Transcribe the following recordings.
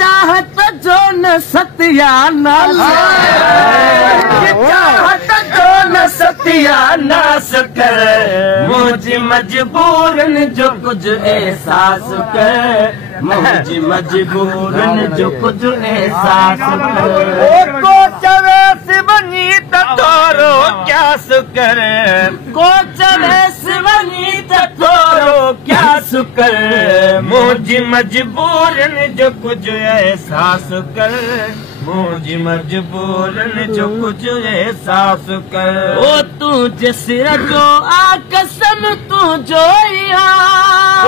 चाहत जो न सत्यानाश चाहत जो न सत्यानाश कर मुझे मजबूरन जो कुछ एहसास कर मुझे मजबूरन जो कुछ एहसास कर को चवे सिवनी तोरो क्या सुकर को चवे सिवनी तोरो क्या सुकर मुझे मजबूरन जो कुछ एहसास कर मुझे मजबूरन जो कुछ एहसास कर ओ तुझे सिर जो आ कसम तू जो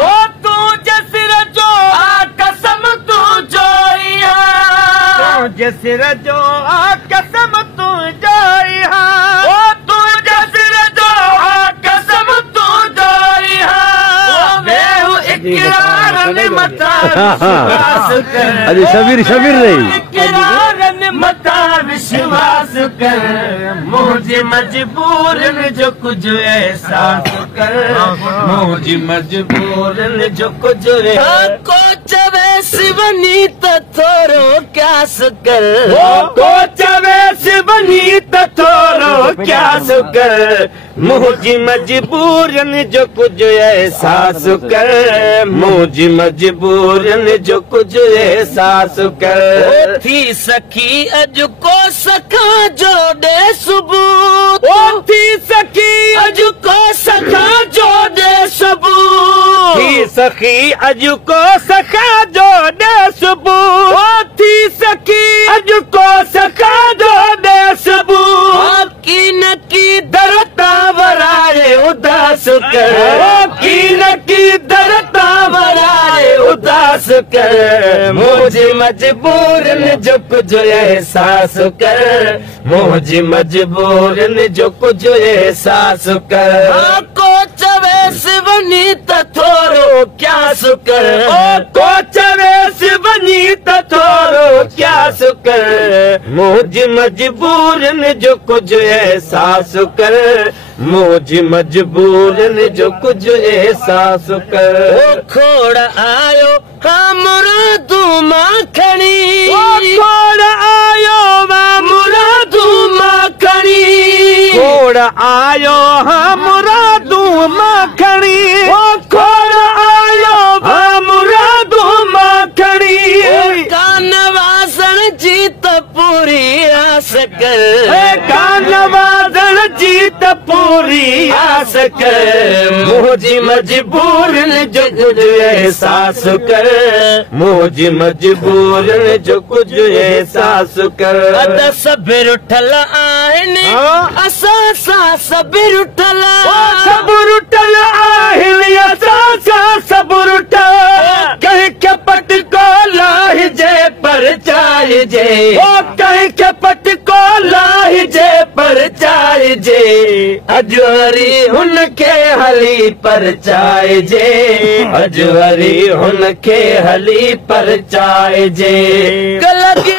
ओ तुझे सिर जो आ कसम तू जो तुझे सिर जो आ कसम तू जो ओ तुझे सिर जो आ कसम तू जो बेहू इकरार ने मता विश्वास कर अरे शबीर नहीं मता विश्वास कर मुझे मजबूरन जो कुछ एहसास कर मुझे मजबूरन जो कुछ को चवे सिवनी तोरो क्या सुकर को चवे सिवनी तोरो क्या सुकर मुझे मजबूरन जो कुछ एहसास कर मुझे मजबूरन जो कुछ एहसास कर थी सखी अज को सखा जो दे सबूत थी सखी अज को सखा जो दे सबूत थी सखी अज को सखा जो दे सबूत थी सखी अज को सखा जो दे सबूत की न की दरता वराए उदास कर की न की दरता वराए उदास कर मुझे मजबूरन जो कुछ एहसास कर मुझे मजबूरन जो कुछ एहसास कर को चवे सिवनी तोरो क्या सुकर को चवे सिवनी तोरो क्या सुकर मुझे मजबूरन जो कुछ एहसास कर मुझे मजबूरन जो कुछ एहसास कर खोड़ आयो हमरा तू माखणी खोड़ आयो हमरा तू माखणी खोड़ आयो हमरा तू माखणी खोड़ आयो हमरा तू माखणी कानवासन जीत पूरी आस कर कानवासन जीत पूरी आस कर मुझे मजबूरन जो कुछ एहसास कर मुझे मजबूरन जो कुछ एहसास कर अद सबीर उठल आहिनि असां सां सबीर उठल आहिनि असां सां सबूर उठल कंहिं खे पटको लाहिजे पर चाहिजे कंहिं खे पटको लाहिजे पर चाहिजे अॼु वरी हुनखे हली पर चाहिजे अॼु वरी हुनखे हली पर चाहिजे।